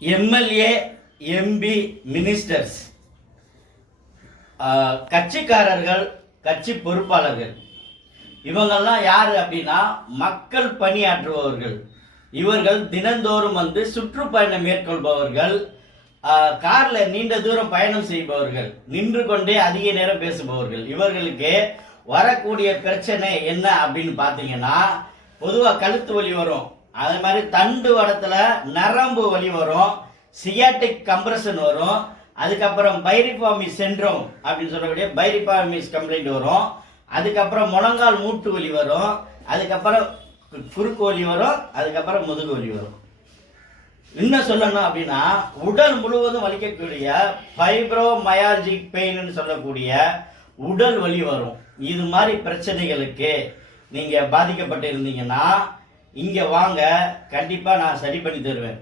MLA, MP, ministers, கட்சிக்காரர்கள், கட்சி பொறுப்பாளர்கள், இவங்கெல்லாம் யாரு அப்படின்னா மக்கள் பணியாற்றுபவர்கள். இவர்கள் தினந்தோறும் சுற்றுப்பயணம் மேற்கொள்பவர்கள், கார்ல நீண்ட தூரம் பயணம் செய்பவர்கள், நின்று கொண்டே அதிக நேரம் பேசுபவர்கள். இவர்களுக்கு வரக்கூடிய பிரச்சனை என்ன அப்படின்னு பார்த்தீங்கன்னா, பொதுவாக கழுத்து வலி வரும், அதே மாதிரி தண்டு வடத்துல நரம்பு வலி வரும், சியாட்டிக் கம்ப்ரஷன் வரும், அதுக்கப்புறம் பைரிஃபார்மிஸ் சென்ட்ரோம் அப்படின்னு சொல்லக்கூடிய பைரிஃபார்மிஸ் கம்ப்ளைண்ட் வரும், அதுக்கப்புறம் முழங்கால் மூட்டு வலி வரும், அதுக்கப்புறம் குறுக்கு வலி வரும், அதுக்கப்புறம் முதுகு வலி வரும். இன்னும் சொல்லணும் அப்படின்னா உடல் முழுவதும் வலிக்கக்கூடிய ஃபைப்ரோமயால்ஜிக் பெயின் சொல்லக்கூடிய உடல் வலி வரும். இது மாதிரி பிரச்சனைகளுக்கு நீங்க பாதிக்கப்பட்டு இருந்தீங்கன்னா இங்க வாங்க, கண்டிப்பா நான் சரி பண்ணி தருவேன்.